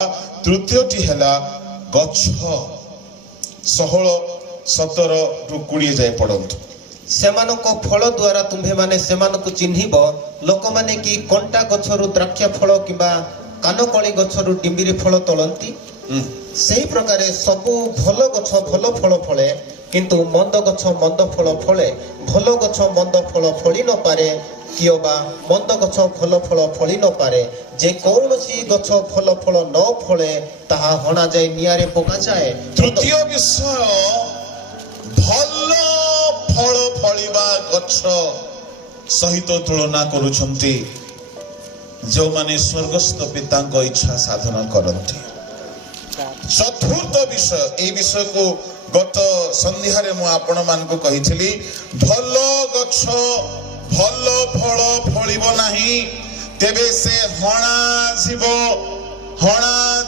तृतीयटी है गछ 16-17 रु 20 जाए पड़ंतु सेमानको फल द्वारा तुम्हे माने सेमानको चिन्हिब लोक माने कि कंटा गछरु द्राक्ष फल किबा कानकळी गछरु डिंबिरी फल तोलंती सेही प्रकार सबु भल गछ भल फल फले किंतु मंद गछ मंद फल फले भल गछ मंद फल फली न पारे कियोबा मंद गछ भल फल फली न पारे जे कौनसी गछ भल फल न फले ताहा हणा जाय नियारे पका जाए। तृतीय विषय भल फल फलिबा गछ सहित तुलना करूछंती जो माने स्वर्गस्थ पिता को इच्छा साधन करंती। चतुर्थ विषय ए विषय को गत संध्यारे मु आपण मान को कहिथिली भल गछ भल फल फलिबो नाही तेबे से हणा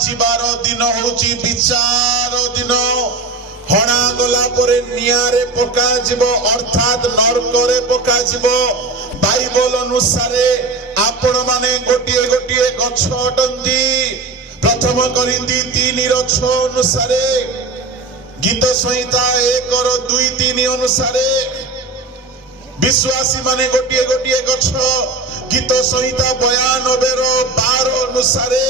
जीवार दिन होची विचार दिन हणा गला परे नियारे पका जीव अर्थात नरकरे पका जीव। बाइबल अनुसारे आपण माने गोटिए गोटिए गछ अटंती। प्रथम करिंदी 3:6 अनुसारे गीत संहिता 1:2-3 अनुसारे विश्वासी माने गोटिए गोटिए गछ। गीत संहिता 92:12 अनुसारे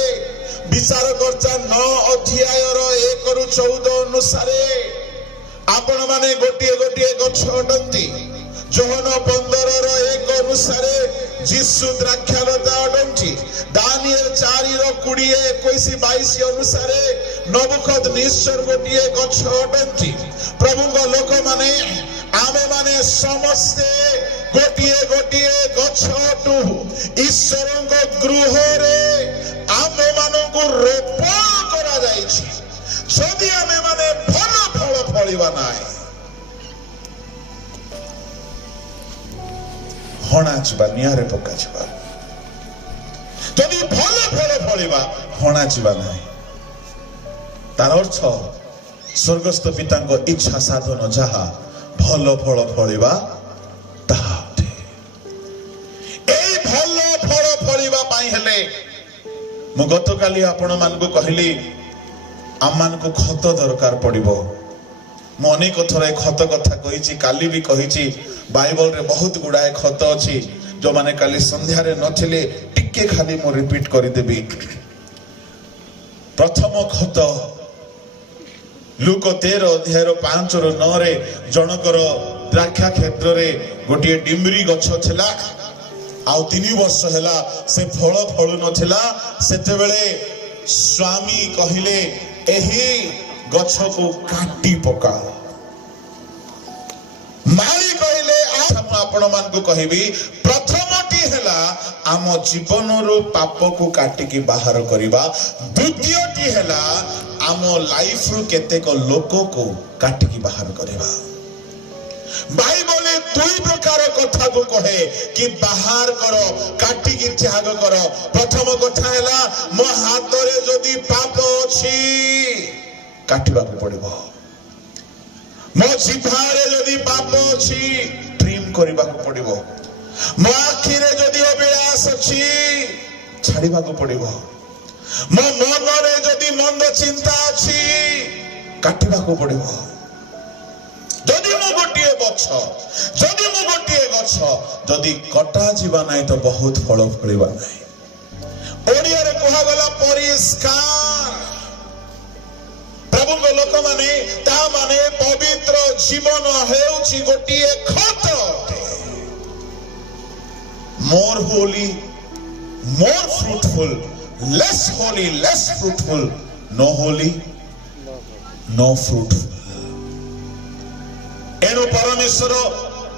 विचारकर्ता 9:1-14 अनुसारे आपण माने गोटिए गोटिए गछ अटंती। जोहन 15:1 अनुसारे जीसु द्राक्षालता अटंती। दानिएल 4:20-21-22 अनुसारे नबुकदनेस्सर गोटिए गछ अटंती। प्रभु लोक माने आमे माने समस्ते गोटिए गोटिए गछ अटु ईश्वरଙ୍କ गृहरे आमे मानकु रोपण करा जायछि। जदि आमे माने भल फल फलिबा नाही हणा जिबा नियारे पका जिबा। जदि भल फल फलिबा हणा जिबा नाही तार अर्थ स्वर्गस्थ पिताଙ୍କ इच्छा साधन जहा भल फल फलिबा ताहा एई भल फल फलिबा पाई हेले मु गतकाली आपण मान को कहली आम मान को खत दरकार पड़िबो। मु अनेक थरा खत कथा कहिछि काली भी कहिछि बाइबल रे बहुत गुडाए खत अछि जो माने काली संध्या रे नथिले टिके खाली मु रिपीट करि देबी। प्रथम खत लूक 13:5-9 रे जनकर द्राक्षा क्षेत्र रे गोटे डिम्बरी गछ थिला आउ 3 वर्ष हैला से फल फळु नथिला। सेते बेले स्वामी कहिले एही गछ को काटी पका। माली कहिले आपण मान को कहिबी प्रथमटी हैला आम जीवन रो पाप को काटी की बाहर करिबा। द्वितीयटी हैला आम लाइफ रो केतेक लोक को काटी की बाहर करिबा। बाइबल दुई प्रकार कथा को कहे कि बाहर करो काटी की त्याग करो। प्रथम कथा हैला मो हाथ रे जदी पाप अछि काटिबा को पड़िबो। मो जिभारे जदी पाप अछि ट्रिम करिबा को पड़िबो। मो आखि रे जदी अभिलाष अछि छाड़िबा को पड़िबो। मो मन रे जदी मंद चिंता अछि काटिबा को पड़िबो। जदी मो गोटिए गछ जदी कटा जीवा नाही तो बहुत फल फलिबा नाही। ओडिया रे कहा गला परिष्कार प्रभु को लोक माने ता माने पवित्र जीवन हेउची गोटिए खत। More holy more fruitful less holy less fruitful no holy no fruitful. एनु परमेश्वर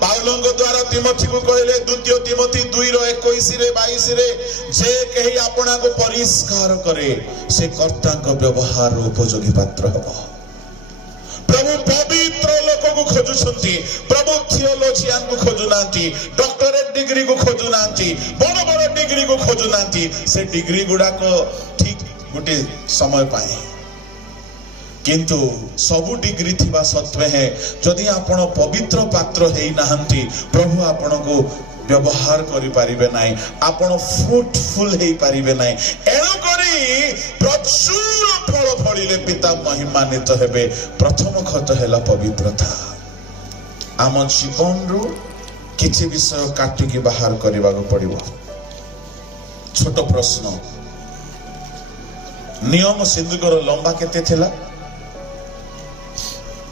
पाउलंग द्वारा तिमोथी को कहले 2 तिमोथी 2:21-22 रे जे कही आपना को परिष्कार करे से कर्ता को व्यवहार उपयोगी पात्र हबो। प्रभु पवित्र लोक को खोजुछंती। प्रभु थियोलॉजियन को खोजुनांती डॉक्टरेट डिग्री को खोजुनांती बड़ बड़ डिग्री को खोजुनांती। से डिग्री गुडा को ठीक गोटे समय पाए किंतु सबु डिग्री थिबा सत्वे है जदि आपण पवित्र पात्र हेई नाहंती प्रभु आपण को व्यवहार करि पारिबे नाही आपण फ्रूटफुल हेई पारिबे नाही एणु करी प्रचुर फल फलिले पिता महिमान्वित हेबे प्रथम खत हैला पवित्रता आम जीवन रु किछि विषय काटिकी बाहर करबा पड़िबो छोट प्रश्न नियम सिंधुकर लंबा केते थिला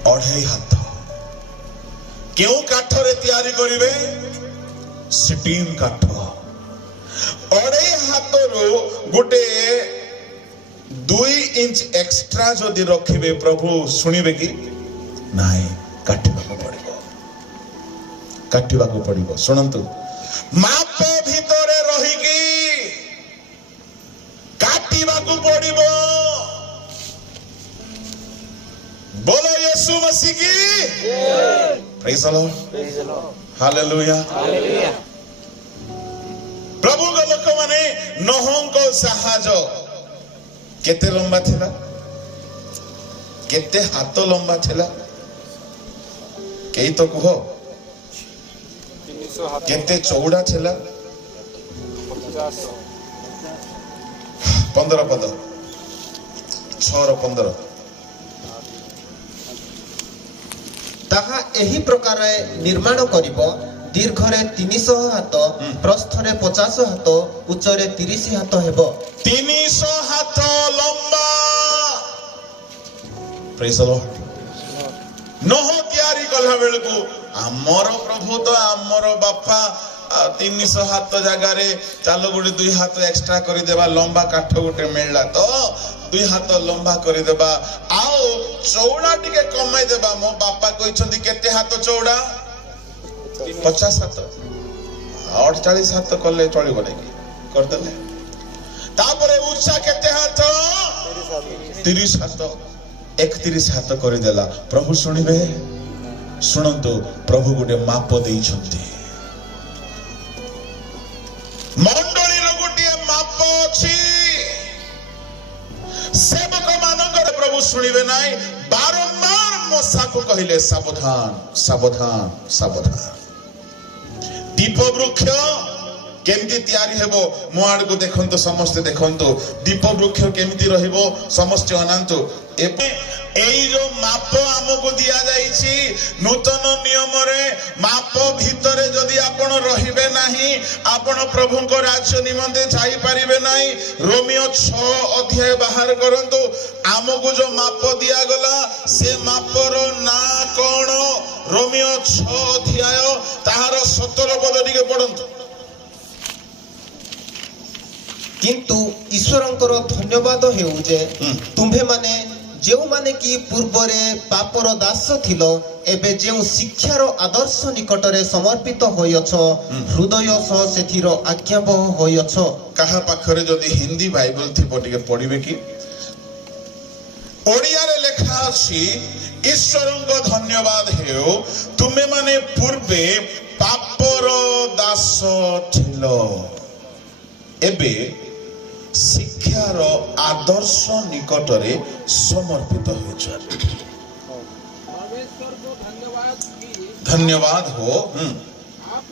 2.5 हाथ क्यों काठरे तैयारी करिवे सिटीन काठ 2.5 हाथ रो गोटे 2 इंच एक्स्ट्रा जदि रखिबे प्रभु सुनिबे कि नाही काटिबा को पड़िबो सुनंतु माप भितरे रही कि काटिबा को पड़िबो बोलो यीशु मसीह की प्रेज द लॉर्ड हालेलुया प्रभु को लोक माने नोह को जहाज केते लंबा थिला केते हाथ लंबा थिला केई तो कहो केते चौड़ा थिला 15 पद 6 रो 15 ताहा एही प्रकार निर्माण करिबो दीर्घरे 300 हाथ प्रस्थरे 50 हाथ उच्चरे 30 हाथ हेबो 300 हाथ लंबा प्रेज द लॉर्ड नोह तैयारी कला बेलकू आमर प्रभु तो आमर बापा 300 हाथ जगह रे चालो गोटे 2 हाथ एक्स्ट्रा करि देबा लंबा काठ गोटे मिलला तो 2 हाथ लंबा करि देबा आओ चौड़ा टिके कमाई देबा मो बापा कहिसंती केते हाथ चौड़ा 50 हाथ 48 हाथ कले चली गले कर देले तापरे उच्चा केते हाथ 30 हाथ 31 हाथ कर देला प्रभु सुनिबे सुनंतु प्रभु गोटे माप देइछंती मंडली रो गोटे माप अछि सेवक मानकर प्रभु सुनिबे नाही बारंबार मोसा को कहिले सावधान सावधान सावधान दीप वृक्ष केमती तैयारी हेबो मो आड़ को देखंतो समस्त देखंतो दीप वृक्ष केमती रहिबो समस्त अनंतो एई जो माप हमको दिया जाइछि नूतन नियम रे माप भितरे जदि आपण रहिबे नाही आपण प्रभु को राज्य निमंते जाई परिबे नाही रोमियो 6 अध्याय बाहर करंतो हमको जो माप दिया गला से मापर ना कोन रोमियो 6 अध्याय ताहार 17 पद टिके पढंतो किंतु ईश्वरंकर धन्यवाद हेउ जे तुम्हे माने जेउ माने की पूर्वरे पापर दास थिलो एबे जेउ शिक्षार आदर्श निकटरे समर्पित होयछ हृदय सह सेथिरो आज्ञाबह होयछ कहा पाखरे जदि हिंदी बाइबल थी टिके पढिबे कि ओडिया रे लेखा अछि ईश्वरंक धन्यवाद हेउ तुमे माने पूर्वे पापर दास थिलो एबे शिक्षार आदर्श निकटरे समर्पित होइछ परमेश्वर को धन्यवाद की धन्यवाद हो आप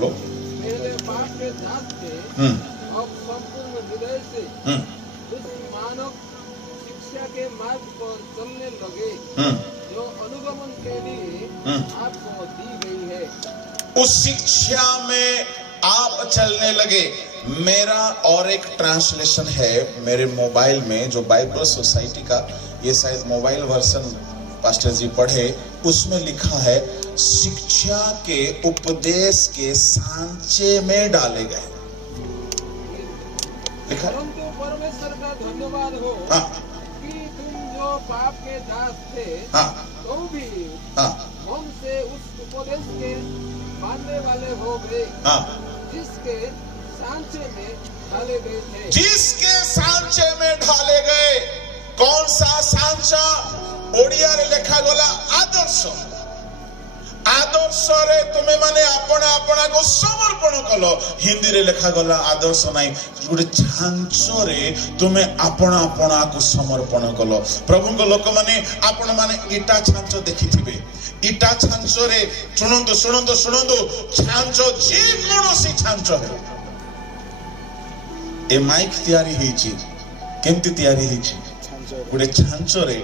लोग पहले पाप के दास थे अब संपूर्ण हृदय से उस मानव शिक्षा के मार्ग पर चलने लगे जो अनुगमन के लिए आपको दी गई है उस शिक्षा में आप चलने लगे मेरा और एक ट्रांसलेशन है मेरे मोबाइल में जो बाइबल सोसाइटी का ये शायद मोबाइल वर्जन पास्टर जी पढ़े उसमें लिखा है शिक्षा के उपदेश के सांचे में डाले गए लिखा है? परंतु परमेश्वर का धन्यवाद हो हाँ कि तुम जो पाप के दास थे हाँ तो भी हाँ मन से उस उपदेश के मानने वाले हो गए हाँ जिसके सांचे में ढाले गए थे जिसके सांचे में ढाले गए कौन सा सांचा ओडिया रे लेखा गला आदर्श आदर्श रे तुमे माने अपना अपना को समर्पण कलो हिंदी रे लिखा गला आदर्श नहीं गोटे छांचो रे तुमे अपना अपना को समर्पण कलो प्रभु को लोक माने आपण माने इटा छांचो देखिथिबे इटा छांचो रे सुनंदु सुनंदु सुनंदु छांचो जे कोनोसी छांचो है ए माइक तैयारी हेची केमती तैयारी हेची गोटे छांचो रे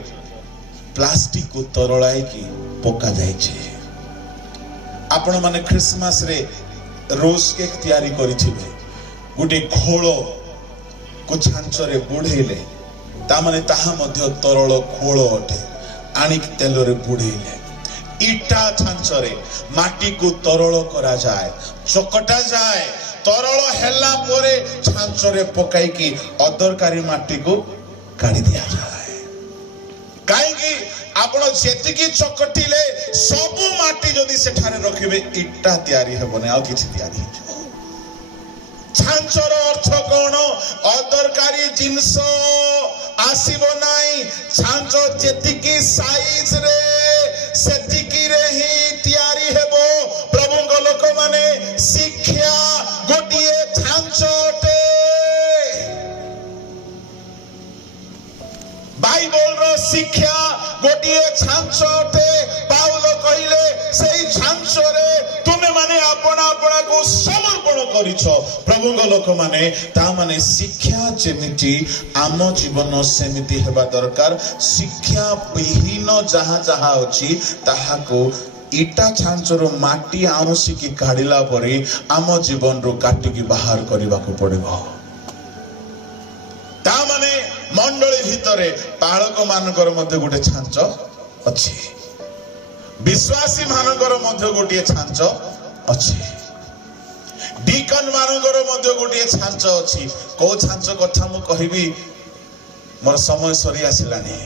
प्लास्टिक को तरळाई की पका जाय छे आपण माने क्रिसमस रे रोज केक तैयारी करिथिबे गोटे घोळ को छांचो रे बुढेले ता माने ताहा मध्ये तरळ घोळ अटे आनी तेल रे बुढेले इटा छांचो रे माटी को तरळ करा जाय चकटा जाय तरळ हेला परे छांचो रे पकाई की अदरकारी माटी को काढी दिया जाय काई की आपण जेतिकी चकटिले सबु माटी जदी सेठारे रखिबे इटा तैयारी हेबने आ किछि तैयारी छांचर अर्थ कोन अदरकारी जिंस आसीबो नाही छांचो जेतिकी साइज रे सेतिकी रे ही तैयारी हेबो प्रभु को लोक माने शिक्षा गोटिए छांचोटे बाइबल रो शिक्षा गोटिए छांचोटे पाउल कहिले सेई छांचो रे तुमे माने अपना अपना को समर्पण करिछो प्रभु को लोक माने ता माने शिक्षा जेमिति आम जीवन सेमिति हेबा दरकार शिक्षा विहीन जहा जहा अछि ताहा को इटा छांचरो माटी आउसी की काढिला परे आम जीवन रो काटी की बाहर करबा को पड़िबो ता माने मंडली भितरे पाळक मानकर मध्ये गोटे छांच अछि विश्वासी मानकर मध्ये गोटे छांच अछि डीकन मानकर मध्ये गोटे छांच अछि को छांच कथा मु कहिबी मोर समय सरी आसिलानी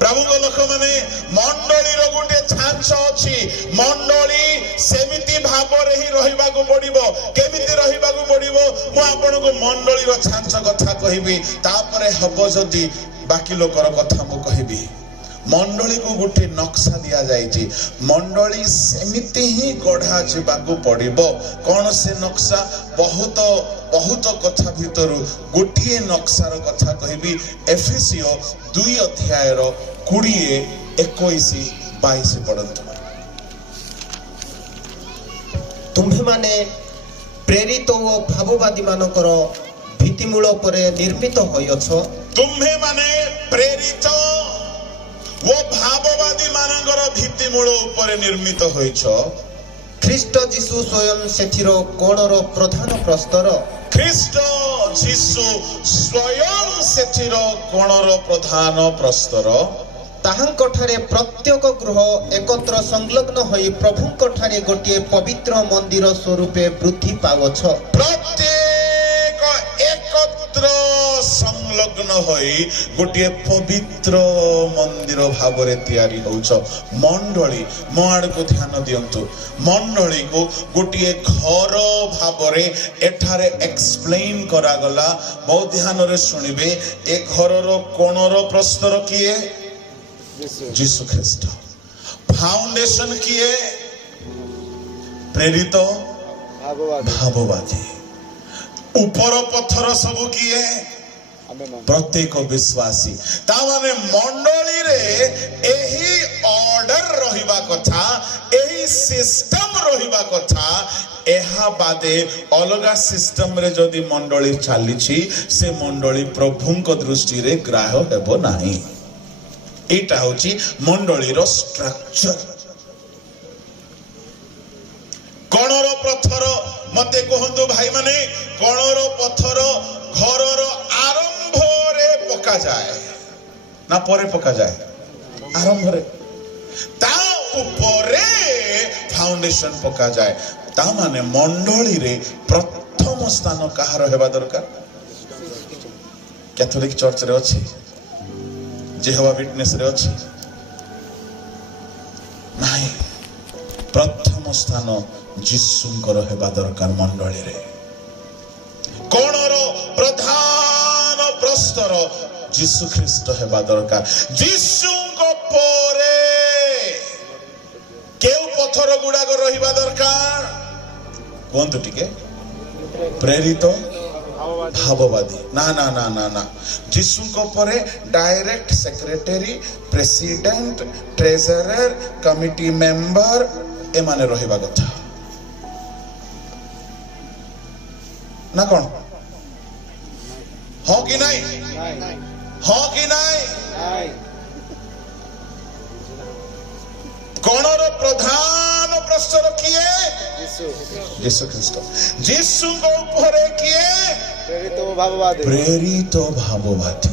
प्रभु को लोक माने मंडली रो गोटे छांच अछि मंडली सेमिति भाबरे ही रहिबा को पड़िबो केमिति रहिबा को पड़िबो मु आपन को मंडली रो छांच कथा कहिबी तापरे हबो जदी बाकी लोकर कथा मु कहिबी मंडली को गोटे नक्शा दिया जायछि मंडली सेमिति ही गढ़ा जेबा को पड़िबो कोन से नक्शा बहुत बहुत कथा भितरु गोटिए नक्शार कथा कहिबी एफेसियो 2 अध्याय रो 20 21 22 पढ़ंतु तुम्भे माने प्रेरित ओ भाववादी मानकर भित्तिमूल परे निर्मित होयछ तुम्भे माने प्रेरित वो भाववादी मानकर भित्तिमूल ऊपर निर्मित होइछ ख्रीष्ट जीशु स्वयं सेथिरो कोणरो प्रधान प्रस्तर ख्रीष्ट जीशु स्वयं सेथिरो कोणरो प्रधान प्रस्तर ताहांक ठारे प्रत्येक गृह एकत्र संलग्न होई प्रभुंक ठारे गोटिए पवित्र मंदिर स्वरूपे वृद्धि पावछ प्रत्येक एकत्र संलग्न होई गोटिए पवित्र मंदिर भावरे तैयारी होउछ मंडली मोआड को ध्यान दियंतु मंडली को गोटिए घर भावरे एठारे एक्सप्लेन करा गला बहुत ध्यान रे सुनिबे ए घरर कोणर प्रस्तर किए जीसु ख्रीष्ट फाउंडेशन किए प्रेरित भाववादी ऊपर पत्थर सब किए प्रत्येक विश्वासी ता माने मंडली रे एही ऑर्डर रहिबा कथा एही सिस्टम रहिबा कथा एहा बादे अलगा सिस्टम रे जदी मंडली चालीछि से मंडली प्रभुंक दृष्टि रे ग्राह्य हेबो नाही एटा होची मंडली रो स्ट्रक्चर कोणर पत्थर मते कहंतु भाई माने कोणर पत्थर घरर आरंभ रे पका जाए ना परे पका जाए आरंभ रे ता ऊपरे फाउंडेशन पका जाए ता माने मंडली रे प्रथम स्थान कहार हेबा दरकार कैथोलिक चर्च रे अछि जेहोवा विटनेस रे अछि नाही प्रथम स्थान जीशुंकर हेबा दरकार मंडली रे कोणर प्रधान प्रस्तर जीशु ख्रीष्ट हेबा दरकार जीशुंक परे ପଥର ଗୁଡାକ ରହିବା ଦରକାର କୁହନ୍ତୁ ଟିକେ ପ୍ରେରିତ ଭାବବାଦୀ ନା ନା ନା ନା ନା ଯୀଶୁଙ୍କ ପରେ direct secretary president treasurer committee member ଏମାନେ ରହିବା କଥା ନା କଣ ହଁ କି ନାହିଁ ହଁ କି ନାହିଁ ଗଣର ପ୍ରଧାନ ପ୍ରଶ୍ନ କିଏ ଯୀଶୁ ଖ୍ରୀଷ୍ଟ ଯୀଶୁଙ୍କ ଉପରେ କିଏ ପ୍ରେରିତ ଭାବବାଦୀ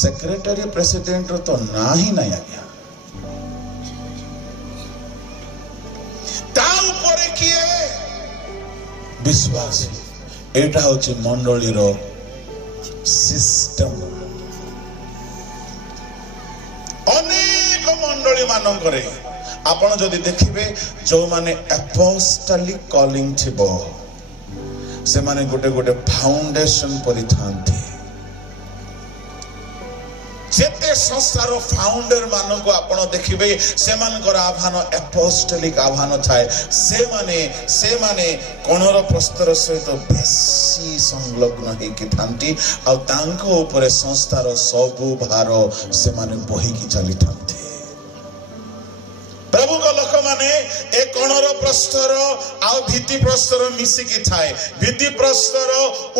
ସେକ୍ରେଟାରୀ ପ୍ରେସିଡେଣ୍ଟ ର ତ ନା ହିଁ ନାହିଁ ଆଜ୍ଞା ତା ଉପରେ କିଏ ବିଶ୍ୱାସୀ ଏଇଟା ହଉଛି ମଣ୍ଡଳୀର ସିଷ୍ଟମ ଅନେକ ମଣ୍ଡଳୀ ମାନଙ୍କରେ ଆପଣ ଯଦି ଦେଖିବେ ଯୋଉମାନେ ଆପୋଷ୍ଟଲିକ କଲିଂ ଥିବ ସେମାନେ ଗୋଟେ ଗୋଟେ ଫାଉଣ୍ଡେସନ ପରିଥାନ୍ତି ଯେତେ ସଂସ୍ଥାର ଫାଉଣ୍ଡର ମାନଙ୍କୁ ଆପଣ ଦେଖିବେ ସେମାନଙ୍କର ଆହ୍ୱାନ ଆପୋଷ୍ଟଲିକ ଆହ୍ୱାନ ଥାଏ ସେମାନେ କଣର ପ୍ରସ୍ତର ସହିତ ବେଶୀ ସଂଲଗ୍ନ ହେଇକି ଥାନ୍ତି ଆଉ ତାଙ୍କ ଉପରେ ସଂସ୍ଥାର ସବୁ ଭାର ସେମାନେ ବୋହିକି ଚାଲିଥାନ୍ତି ପ୍ରଭୁଙ୍କ ଲୋକମାନେ ଏ କଣର ପ୍ରସ୍ତର ଆଉ ଭିତ୍ତି ପ୍ରସ୍ତର ମିଶିକି ଥାଏ ଭିତ୍ତି ପ୍ରସ୍ତର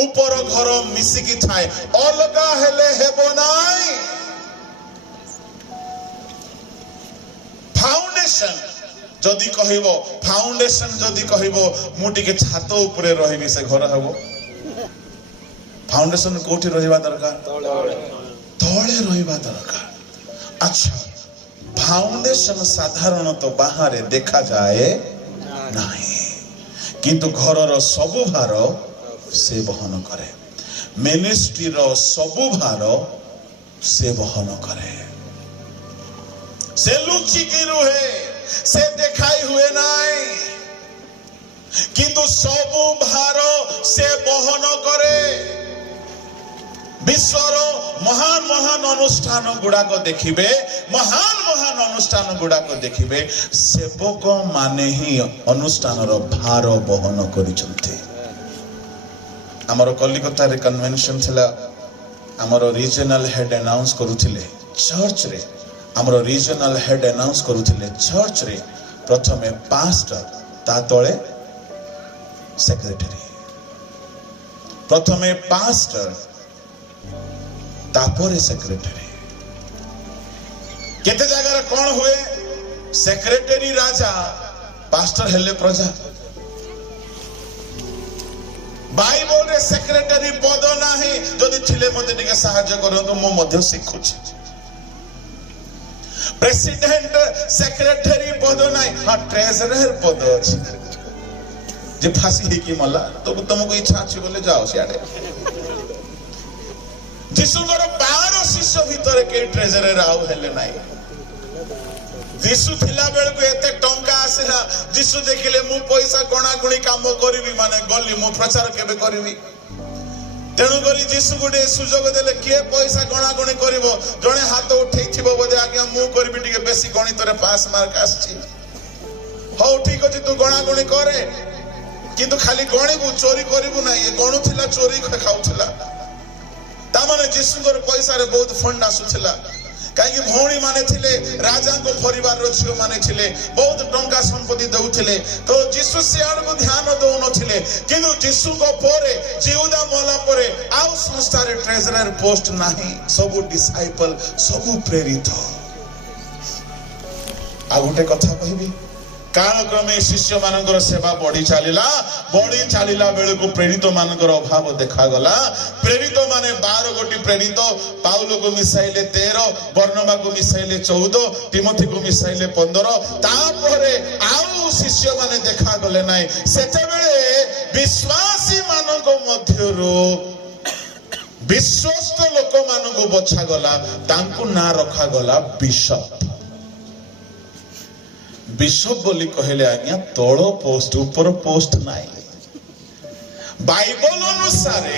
ଉପର ଘର ମିଶିକି ଥାଏ ଅଲଗା ହେଲେ ହେବ ନାହିଁ फाउंडेशन जदि कहबो फाउंडेशन जदि कहबो मु टिके छात ऊपर रहिबी से घर हबो फाउंडेशन कोठी रहिबा दरकार तळे रहिबा दरकार अच्छा फाउंडेशन साधारणतः बाहर देखा जाए नहीं किंतु घरर सबु भार से बहन करे मिनिस्ट्री रो सबु भार से बहन करे से लुची की रुहे से देखाई हुए नाई किंतु सबु भार से बहन करे विश्वर महान महान अनुष्ठान गुड़ाक देखिबे महान अनुष्ठान गुड़ाक देखिबे सेवक माने ही अनुष्ठान रो भार बहन करिसंते हमर कलिकता रे कन्वेंशन थिला हमर रीजनल हेड अनाउंस करूथिले चर्च रे हमर रीजनल हेड अनाउंस करूथिले चर्च रे प्रथमे पास्टर ता तळे सेक्रेटरी प्रथमे पास्टर तापरे सेक्रेटरी केते जगह रे कोन हुए सेक्रेटरी राजा पास्टर हेले प्रजा बाइबल रे सेक्रेटरी पद नाही जदि थिले मते टिके सहाय्य करंतु मो मध्ये सिखुछि प्रेसिडेंट सेक्रेटरी पद नाही हां ट्रेजरर पद अछि जे फांसी हे की मला तो तुमको इच्छा अछि बोले जाओ सियाडे जीशुଙ୍କର 12 शिष्य भितर के ट्रेजरर आउ हेले नाही जीशु थिला बेल को एते टंका आसेला जीशु देखिले मु पैसा कोणा कोणी काम करबी माने गली मु प्रचार केबे करबी तेणु करी जीशु गुडे सुजोग देले के पैसा कोणा कोणी करबो जणे हाथ उठैथिबो बोदे आज्ञा मु करबी टिके बेसी गणित रे पास मार्क आछि हो ठीक अछि तू गणा गणी करे किंतु खाली गणिबु चोरी करिबु ना ये गणु थिला चोरी खाउथिला ता माने जीशुଙ୍କର पैसा रे बहुत फंड आसुथिला काई कि भौणी माने थिले राजा को परिवार रो छियो माने थिले बहुत टंका संपत्ति दउथिले तो जीशु सियार को ध्यान दउ नथिले किंतु जीशु को परे जीवदा मोला परे आउ संस्था रे ट्रेजरर पोस्ट नाही सब डिसाइपल सब प्रेरित आ गोटे कथा कहबी कालक्रमे शिष्य मानकर सेवा बढ़ी चलिला बेले को प्रेरित मानकर अभाव देखा गला प्रेरित माने 12 गोटी प्रेरित पाउलो को मिसाइले 13 बर्नबा को मिसाइले 14 तिमोथी को मिसाइले 15 तापरे आउ शिष्य माने देखा गले नाही सेते बेले विश्वासी मानको मध्यरो विश्वस्त लोक मानको बछा गला तांकु ना रखा गला बिशप बिशप बोली कहले आज्ञा तोलो पोस्ट ऊपर पोस्ट नाही बाइबल अनुसार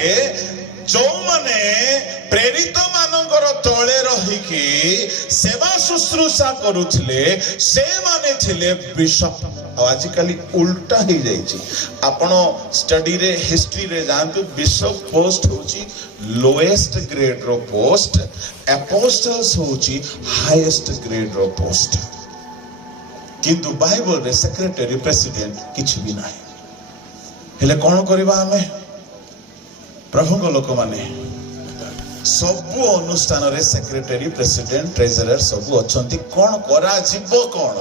जो माने प्रेरित मानकर तले रहिकी सेवा शुश्रूषा करुथिले से माने थिले बिशप। आजिकली उल्टा ही जाइछि। आपण स्टडी रे हिस्ट्री रे जानतु बिशप पोस्ट होची लोएस्ट ग्रेड रो पोस्ट, अपोस्टल्स होची हाईएस्ट ग्रेड रो पोस्ट। किंतु बाइबल रे सेक्रेटरी प्रेसिडेंट किछि भी नाही। हेले कोन करबा हमें प्रभु लोक माने सबु अनुष्ठान रे सेक्रेटरी प्रेसिडेंट ट्रेजरर सबु अछंती। कोन करा जीवो कोन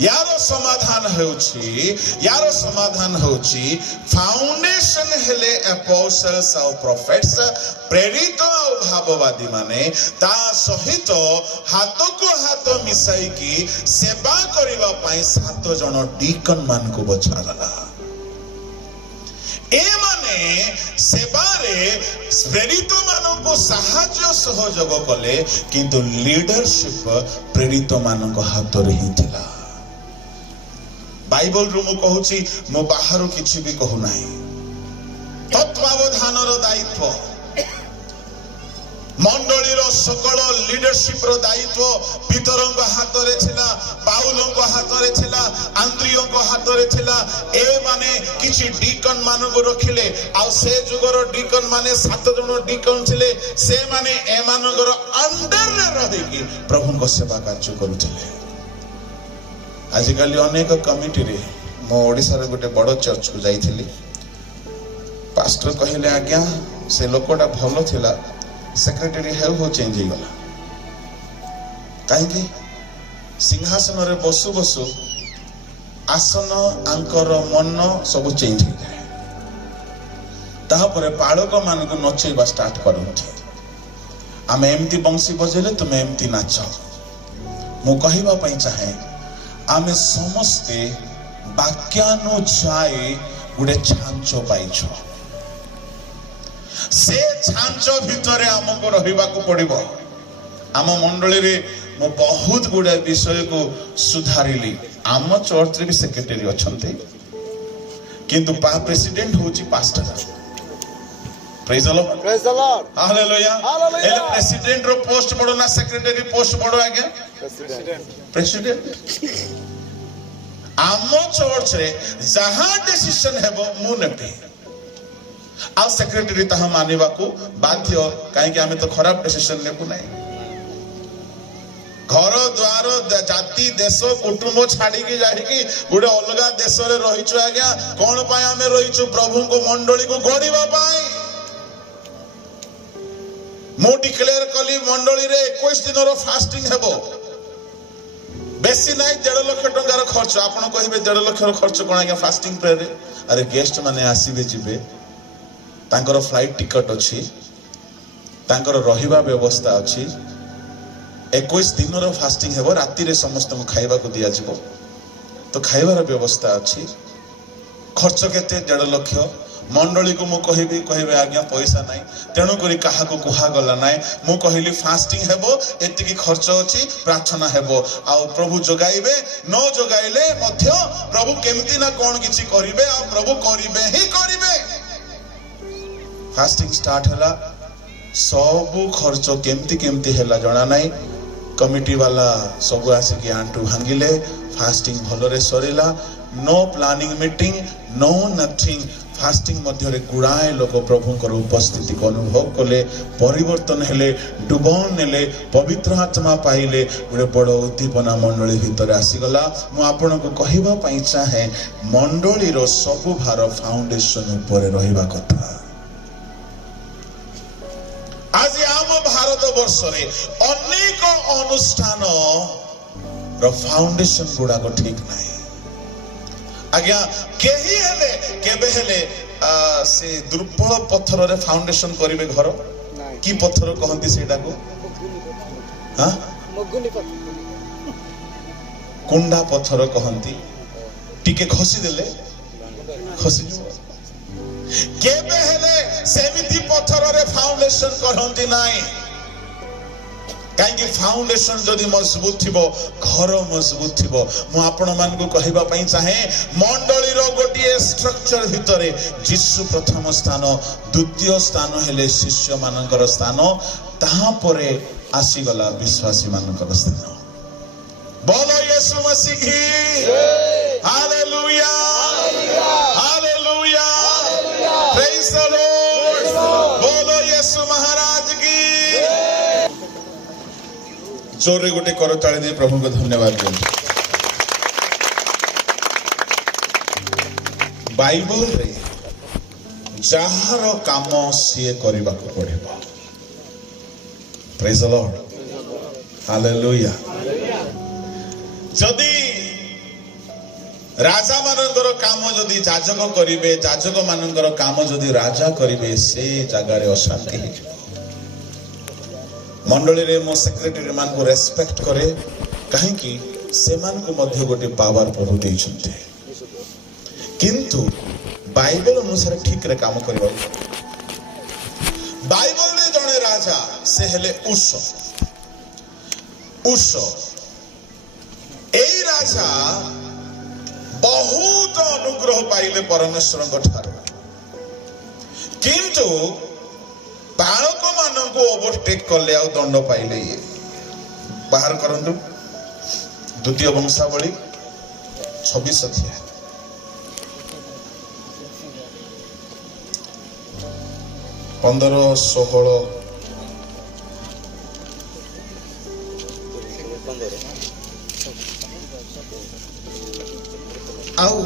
यारो समाधान होची फाउंडेशन हेले अपोस्टल्स और प्रोफेट्स प्रेरित और भाववादी माने ता सहित हाथ को हाथ मिसाई की सेवा करिवा पाई 7 जन डीकन मान को बछाला। ए माने सेवारे प्रेरित मानन को साहाय्य सहयोग कले किंतु लीडरशिप प्रेरित मानन को हाथ रे ही थिला। बाइबल रू मु कहूची मो बाहर किछि भी कहू नाही। तत्वावधान रो दायित्व मंडली रो सकल लीडरशिप रो दायित्व पितरंग हाथ रे थिला, पाउलंग हाथ रे थिला, आंद्रियों हाथ रे थिला। ए माने किछि डीकन मान को रखिले आ से जुगर डीकन माने 7 जन डीकन थिले से माने ए मानकर अंडर रे रहिकी प्रभु को सेवा कार्य करूथिले। आजिकल अनेक कमिटी रे मो ओडिसा रे गोटे बड़ चर्च को जाइथिली। पास्टर कहले आज्ञा से लोकटा भलो थिला सेक्रेटरी हेल्प हो चेंज हो गला। काहे कि सिंहासन रे बसु बसु आसन आंकर मन सब चेंज हो जाए। ताहा परे पाळक मान को नचेबा स्टार्ट करउथि। आमे एमती बंसी बजेले तुमे एमती नाच। मु कहिबा पई चाहे आमे समस्ते वाक्यानुसायी गुडे छांचो पाइछो। से छांचो भितरे हमको रहिबा को पड़िबो। आम मंडली रे मो बहुत गुडे विषय को सुधारिली। आम चर्च रे भी सेक्रेटरी अछंते किंतु प्रेसिडेंट होची pastor. Praise the Lord, praise the Lord, hallelujah. Hallelujah. एले प्रेसिडेंट रो पोस्ट बड़ो ना सेक्रेटरी पोस्ट बड़ो आगे प्रेसिडेंट। आम चर्च रे जहां डिसीजन हेबो मु नेबे आ सेक्रेटरी तहा मानिबा को बाध्य। काहे कि आमे तो खराब डिसीजन लेबु नै। घर द्वार जाति देश कुटुंब छाड़ी की जाहिकी गुडे अलगा देश रे रहिछु आज्ञा। कोन पाए आमे रहिछु प्रभु को मंडली को गढिबा पाए। मु डिक्लेयर कली मंडली रे 21 दिन रो फास्टिंग हेबो। बेसी नाही 1.5 लाख टंकार खर्च। आपण कहिबे 1.5 लाख रो खर्च कोन आज्ञा फास्टिंग प्रेयर रे? अरे गेस्ट माने आसीबे जिबे तांकर फ्लाइट टिकट अछि, तांकर रहिबा व्यवस्था अछि। 21 दिन रो फास्टिंग हेबो। राति रे समस्त को खाइबा को दिया जिवो तो खाइबार व्यवस्था अछि। खर्च केते 1.5 लाख। मंडली को मु कहिबे आज्ञा पैसा नाही तेणु करी काहा को कुहा गला नाही। मु कहिली फास्टिंग हेबो एति की खर्च अछि, प्रार्थना हेबो आ प्रभु जोगाइबे। न जोगाइले मध्य प्रभु केमती ना कोन किछि करिवे आ प्रभु करिवे ही करिवे। फास्टिंग स्टार्ट हला। सबु खर्च केमती केमती हला जणा नाही। कमिटी वाला सब आसे कि आंटू भांगिले। फास्टिंग भलरे सरिला। No planning meeting, no nothing. Fasting मध्य रे गुड़ाए लोक प्रभु कर उपस्थिति को अनुभव कले, परिवर्तन हेले, डुबन नेले, पवित्र आत्मा पाइले। गोटे बड़ उद्दीपना मंडली भितर आसीगला। मु आपण को कहिबा पई चाहे मंडली रो सब भार फाउंडेशन ऊपर रहिबा कथा। आज आम भारत वर्ष रे अनेक अनुष्ठान रो फाउंडेशन गुडा को ठीक नाही आज्ञा। केही हेले केबे हेले से दुर्बल पत्थर रे फाउंडेशन करिवे घर की पत्थर कहंती सेटा को? हां मगुनी पत्थर, कुंडा पत्थर कहंती। टिके खसी देले खसी जो। केबे हेले सेमिति पत्थर रे फाउंडेशन करंती नाही। कहीं फाउंडेशन जदि मजबूत थिबो घर मजबूत थिबो मु आपण मान को कहबा पई चाहे मंडली रो गोटिए स्ट्रक्चर भितरे यीशु प्रथम स्थान द्वितीय स्थान हेले शिष्य मानकर स्थान ताहा परे आसी गला विश्वासी मानकर स्थान बोलो यीशु मसीह की hallelujah hallelujah praise the Lord बोलो यीशु महाराज की जोरे गोटे करताली दे प्रभु को धन्यवाद दियंतु बाइबल रे जहार काम सी करबा को पड़िबो प्रेज द लॉर्ड हालेलुया जदि राजा मानकर काम जदि जाजक करिवे जाजक मानकर काम जदि राजा करिवे से जगह रे अशांति हे मंडली रे मो सेक्रेटरी मान को रेस्पेक्ट करे कहीं कि से मान को मध्य गोटे पावर प्रभु दे छनते किंतु बाइबल अनुसार ठीक रे काम करबा बाइबल रे जने राजा से हेले उष एई राजा बहुत अनुग्रह पाइले परमेश्वर को ठार किंतु बालक मान को ओवरटेक कले आ दंड पाइले ये बाहर करंतु द्वितीय वंशावली 26 अध्याय 15-16 आउ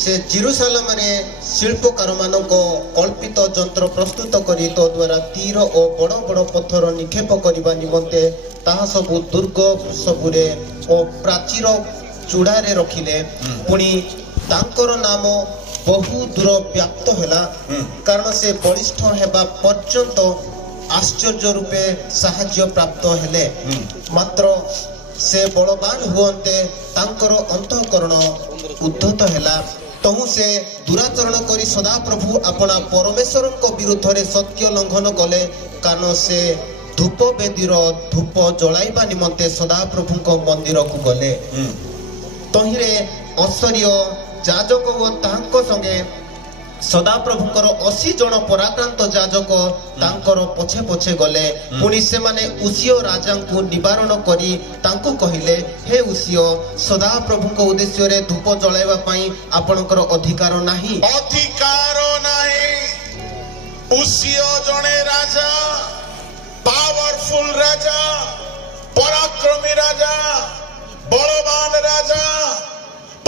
से जेरूशलेम रे शिल्पकार मानक कल्पित जंत्र प्रस्तुत करी तो द्वारा तीर और बड़ बड़ पत्थर निक्षेप करबा निमंते ताहा सबु दुर्ग सबुरे और प्राचीर चूड़ारे रखिले पुणी तांकर नाम बहु दूर व्याप्त हैला कारण से बलिष्ठ हेबा पर्यंत आश्चर्य रूपे साहाय्य प्राप्त हेले मात्र से बलवान हुअन्ते तांकर अंतःकरण उद्धत हैला तहु से दुराचरण करी सदा प्रभु अपना परमेश्वर को विरुद्ध रे सत्य लंघन कले कारण से धूप वेदीर धूप जलाइबा निमंते सदा प्रभु को मंदिर को गले तहिरे ऐश्वर्य जाजक व तांको संगे सदा प्रभुकर 80 जन पराक्रांत जाजक तांकर पछे पछे गले पुणी से माने उसियो राजा को निवारण करी तांको कहिले हे उसियो सदा प्रभु को उद्देश्य रे धूप जलाइबा पई आपनकर अधिकार नाही उसियो जने राजा पावरफुल राजा पराक्रमी राजा बलवान राजा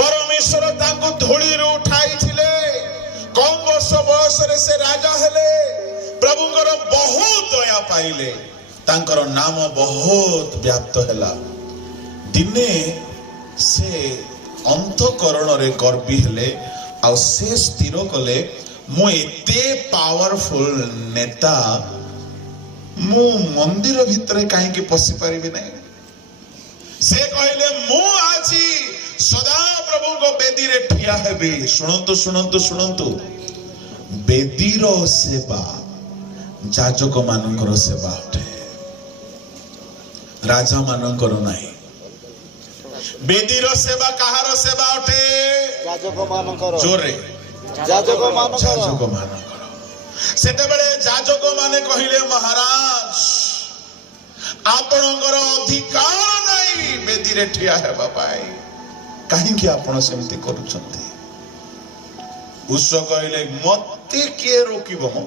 परमेश्वर तांको धूली रो उठाई थिले कम वर्ष बयस रे से राजा हेले प्रभुଙ୍କର बहुत दया पाइले तांकर नाम बहुत व्याप्त हैला दिने से अंतकरण रे गर्वी हेले आ से स्थिर कले मु एते पावरफुल नेता मु मंदिर भितरे काहे के पसी परिबे नै से कहले मु आजी सदा प्रभु को बेदी रे ठिया हेबे सुनंतु सुनंतु सुनंतु बेदीर सेवा जाजक मानकर सेवा उठे राजा मानकर नहीं बेदीर सेवा कहार सेवा उठे जाजक मानकर जोरे जाजक मानकर सेते बेले जाजक माने कहिले महाराज आपनकर अधिकार नहीं बेदी रे ठिया हेबा पाई कहीं कि आपण सेमती करूछंती उस कहले मते के रोकिबो म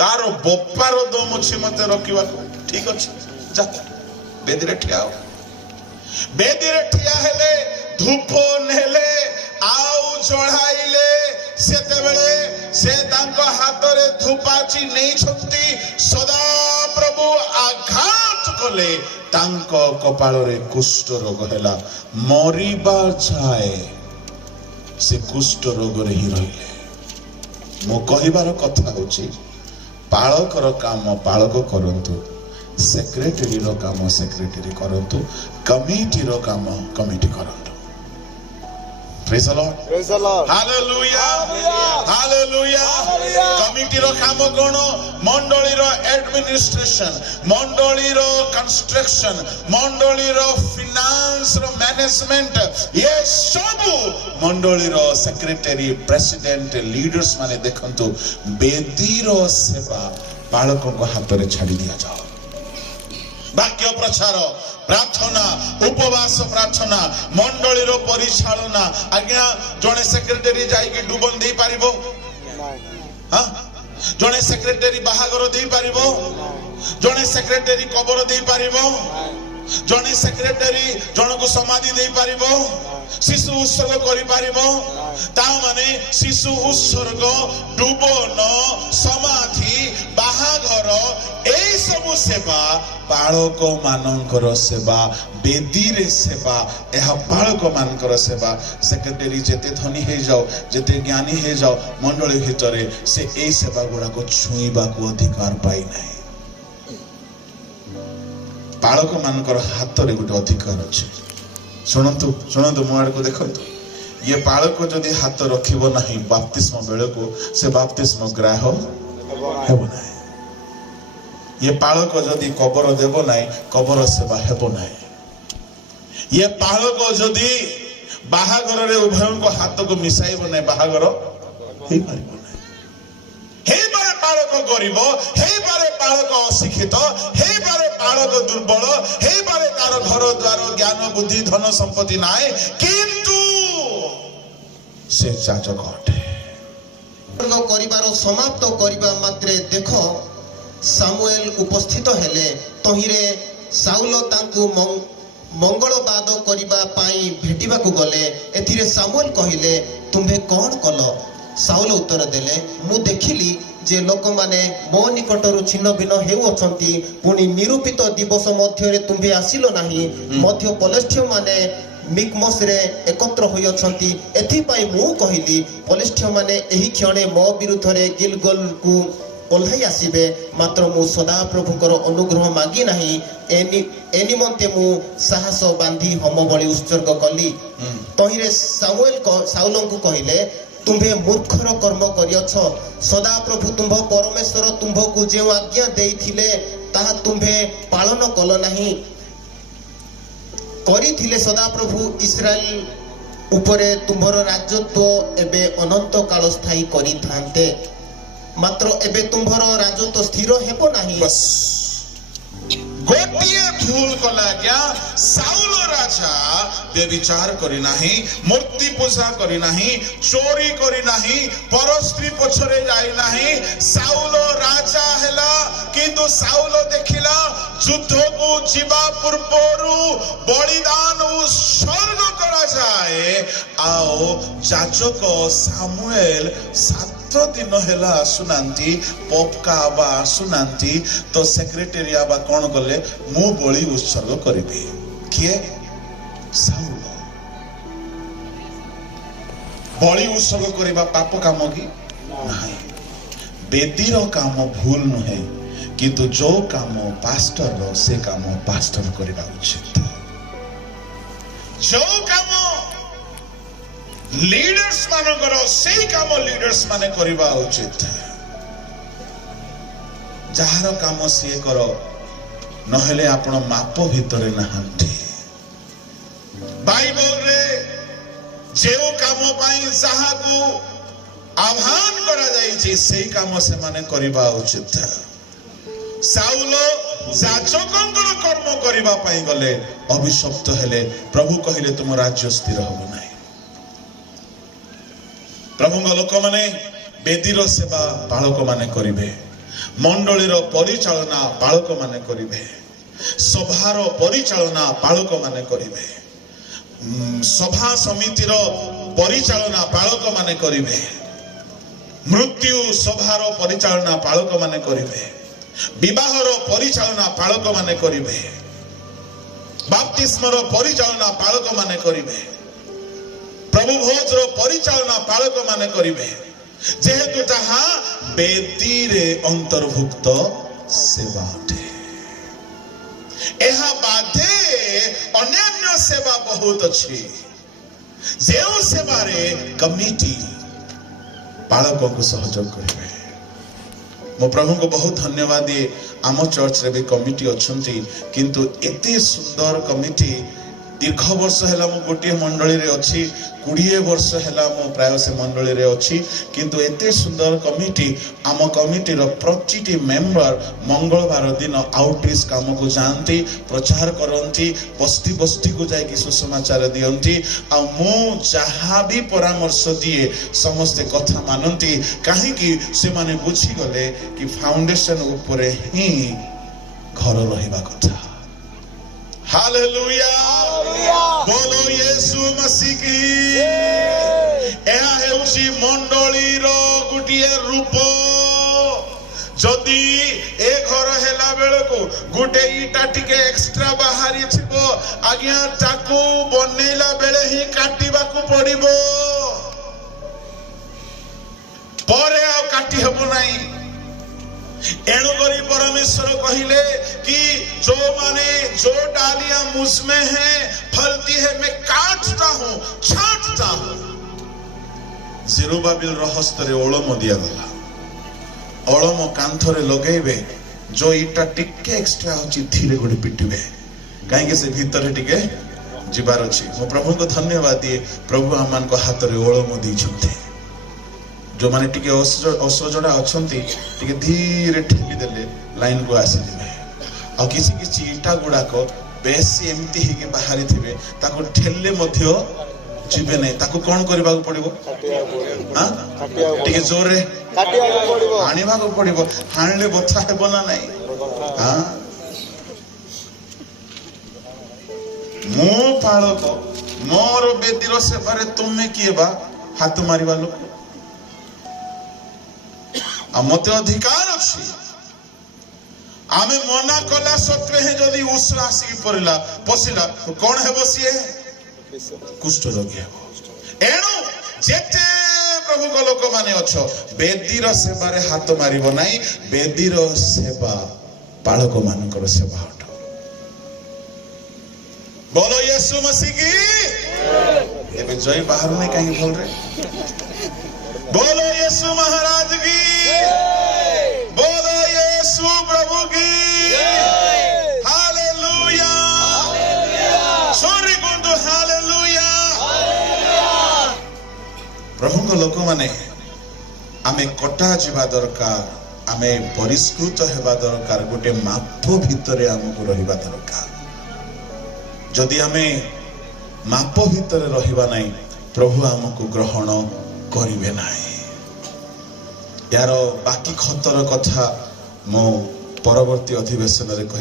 कार बप्पार दम छी मते रोकिबा ठीक अछि जा बेदी रे ठिया हो बेदी रे ठिया हेले धूप नेले आउ चढ़ाइले सेते बेले से तांको हाथ रे धूपाची नै छंती सदा प्रभु आघात कले तांको कपाल रे कुष्ठ रोग हैला मरिबा छाए से कुष्ठ रोग रे ही रहिले मो कहिबार कथा होची पालकर काम पालक करंतु सेक्रेटरी रो काम सेक्रेटरी करंतु कमिटी रो काम कमिटी करंतु Praise the Lord. Praise the Lord. Hallelujah. Hallelujah. Committee ro kamo kono mondoli ro administration, mondoli ro construction, mondoli ro finance ro management, yes sabu mondoli ro secretary, president, leaders mane dekhantu Bedi रो सेवा बालकों को हाथ रे छाड़ी दिया जाओ वाक्य प्रचार प्रार्थना उपवास प्रार्थना मंडली रो परिचालना आज्ञा जने सेक्रेटरी जाई के डुबन दे पारिबो हां जने सेक्रेटरी बाहागर दे पारिबो जने सेक्रेटरी कबर दे पारिबो जने सेक्रेटरी जनको समाधि दे पारिबो शिशु उत्सर्ग करि पारिबो ता माने शिशु उत्सर्ग डुबन समाधि बाहागर एई सब सेवा बालक मानकर सेवा बेदी रे सेवा एहा बालक मानकर सेवा सेक्रेटरी जेते धनी हे जाओ जेते ज्ञानी हे जाओ मंडली भितरे से एई सेवा गुडा को छुईबा को अधिकार पाई नाही बालक मानकर हाथ रे गुटे अधिकार अछि सुनंतु सुनंतु मो आड़ को देखंतु ये बालक जदि हाथ रखिबो नाही बाप्तिस्म बेले को से बाप्तिस्म ग्राह्य हेबो नाही ये बालक जदि कबर देबो नाही कबर सेवा हेबो नाही ये बालक जदि बाहागर रे उभय को हाथ को मिसाइबो नाही बाहागर हे पारिबो नाही हे बारे बालक गरीब हे बारे बालक अशिक्षित हे बारे बालक दुर्बल हे बारे तार घर द्वार ज्ञान बुद्धि धन संपत्ति नाय किंतु से जाजक अटे करिबार समाप्त करिबा मात्रे देखो सामुएल उपस्थित हेले तहिरे साउल तांकु मंगलबाद करिबा पाई भेटिबा को गले एथिरे सामुएल कहिले तुम्हे कोन कलो साउल उत्तर देले मु देखिली जे लोक माने मो निकटरु छिन्न भिन्न हेउ अछंती पुनी निरूपित दिवस मध्य रे तुम्हे आसिलो नाही मध्य पलेष्ठ्य माने मिकमस रे एकत्र होई अछंती एथि पाई मु कहिली पलेष्ठ्य माने एही क्षणे मो विरुद्ध रे गिलगल को ओल्हाई आसीबे मात्र मु सदा प्रभुकर अनुग्रह मागी नाही एनिमंते मु साहस बांधी होम बळी उत्सर्ग कली तहिरे साउल को कहिले तुम्हे मूर्खर कर्म करियछ सदा प्रभु तुम्भ परमेश्वर तुम्भ को जे आज्ञा देइथिले ताहा तुम्हे पालन कल नाही करिथिले सदा प्रभु इस्राएल उपरे तुम्भर राजत्व एबे अनंत काल स्थायी करि थांते मात्र एबे तुम्भर राजत्व स्थिर हेबो नाही बस गोटिए भूल कला क्या साउल राजा व्यभिचार करी नाही मूर्ति पूजा करी नाही चोरी करी नाही परस्त्री पछरे जाई नाही साउल राजा हेला किंतु साउल देखिला युद्ध को जीवा पूर्वरु बलिदान उत्सर्ग करा जाए आओ जाजक सामुएल 7 दिन हेला आसुनांती पोपका आबा आसुनांती तो सेक्रेटरी आबा कौन गले मु बलि उत्सर्ग करिबे किए साउल बलि उत्सर्ग करिबा पाप काम की नाही बेदीर काम भूल नहे किंतु जो काम पास्टर रो से काम पास्टर करिबा उचित जो काम लीडर्स मानकर से काम लीडर्स माने करिबा उचित जहार काम से करो नहेले आपण माप भितरे नहांती बाइबल रे जेउ काम पाई जहा को आह्वान करा जाई छी सेही काम से माने करिबा उचित साउल जाजकंकर कर्म करिबा पाई गले अभिशप्त हेले प्रभु कहिले तुम राज्य स्थिर होबो नाही प्रभु लोक माने बेदीर सेवा बालक माने करिवे मंडलीर परिचालना बालक माने करिवे सभार परिचालना बालक माने करिवे सभा समितिर परिचालना बालक माने करिवे मृत्यु सभार परिचालना बालक माने करिवे विवाहर परिचालना बालक माने करिवे बाप्तिस्मर परिचालना बालक माने करिवे प्रभु भोज रो परिचालना बालक माने करिवे जेहेतु ताहा बेदी रे अंतर्भुक्त सेवा अटे एहा बाधे अन्य सेवा बहुत अछि ଯେଉଁ ସେବାରେ କମିଟି ବାଳକଙ୍କୁ ସହଯୋଗ କରିବେ। ମୁଁ ପ୍ରଭୁଙ୍କୁ ବହୁତ ଧନ୍ୟବାଦ ଦିଏ। ଆମ ଚର୍ଚ୍ଚରେ ବି କମିଟି ଅଛନ୍ତି, କିନ୍ତୁ ଏତେ ସୁନ୍ଦର କମିଟି ଦୀର୍ଘ ବର୍ଷ ହେଲା ମୁଁ ଗୋଟିଏ ମଣ୍ଡଳୀରେ ଅଛି, 20 ବର୍ଷ ହେଲା ମୁଁ ପ୍ରାୟ ସେ ମଣ୍ଡଳୀରେ ଅଛି, କିନ୍ତୁ ଏତେ ସୁନ୍ଦର କମିଟି। ଆମ କମିଟିର ପ୍ରତିଟି ମେମ୍ବର ମଙ୍ଗଳବାର ଦିନ ଆଉଟରିଚ୍ କାମକୁ ଯାଆନ୍ତି, ପ୍ରଚାର କରନ୍ତି, ବସ୍ତି ବସ୍ତିକୁ ଯାଇକି ସୁସମାଚାର ଦିଅନ୍ତି। ଆଉ ମୁଁ ଯାହା ବି ପରାମର୍ଶ ଦିଏ ସମସ୍ତେ କଥା ମାନନ୍ତି, କାହିଁକି ସେମାନେ ବୁଝିଗଲେ କି ଫାଉଣ୍ଡେସନ ଉପରେ ହିଁ ଘର ରହିବା କଥା। ହାଲେଲୁୟା, ବୋଲୋ ୟେଶୁ ମସିହ କି। ଏହା ହେଉଛି ମଣ୍ଡଳୀର ଗୋଟିଏ ରୂପ। ଯଦି ଏ ଘର ହେଲା ବେଳକୁ ଗୋଟେ ଇଟା ଟିକେ ଏକ୍ସଟ୍ରା ବାହାରି ଥିବ, ଆଜ୍ଞା ତାକୁ ବନେଇଲା ବେଳେ ହିଁ କାଟିବାକୁ ପଡିବ, ପରେ ଆଉ କାଟି ହେବ ନାହିଁ। एणुकरी परमेश्वर कहिले कि जो डालियां मुझ में है फलती है मैं काटता हूं, छांटता हूं। जेरुब्बाबिल हस्तरे ओलम दिया गला। ओलम कांथरे लगेबे, जो इटा टिके एक्स्ट्रा अछि धीरे गोटे पिटिबे, काहे से भीतर टिके जिबार अछि। मो प्रभु को धन्यवाद दिए, प्रभु आमान को हाथ रे ओलम दी छथि। जो माने टिके असजड़ा अछंती टिके धीरे ठेली देले लाइन को आसी दिबे। आ किसी किसी इटा गुडा को बेसी एमती ही के बाहरी थिबे, ताको ठेलले मध्य जिबे नै। ताको कोन करबा को पड़िबो? हां, टिके जोर रे काटिया को पड़िबो, आनिबा को पड़िबो। हानले बथा हेबो ना नै। हां, मो पाळक मोर बेदीर सेवारे तुमे किएबा हाथ मारिबा लोक मत अधिकार अच्छी। आमे मना कला सत्वे है जदि उस आसिक पड़िला पसिला तो कौन है बसिए? कुष्ठ रोगी है। एणु जेते प्रभु को लोक माने अच्छो, बेदीर सेवारे हाथ मारिबो नाही। बेदीर सेवा बालक मानकर सेवा हट। बोलो यीशु मसीह की। एबे जय बाहर ने कहीं बोल रे। बोलो यीशु महाराज की, बोलो यीशु प्रभु की। हालेलुया, सॉरी कुंदु हालेलुया। प्रभु को लोक माने आमे कटा जीवा दरकार, आमे परिष्कृत हेबा दरकार, गोटे माप भितरे हमको रहिबा दरकार। जदि आमे माप भितरे रहिबा नाही, प्रभु हमको ग्रहण करिवे नाही। यार बाकी खतर कथा मो परवर्ती अधिवेशन रे कहि।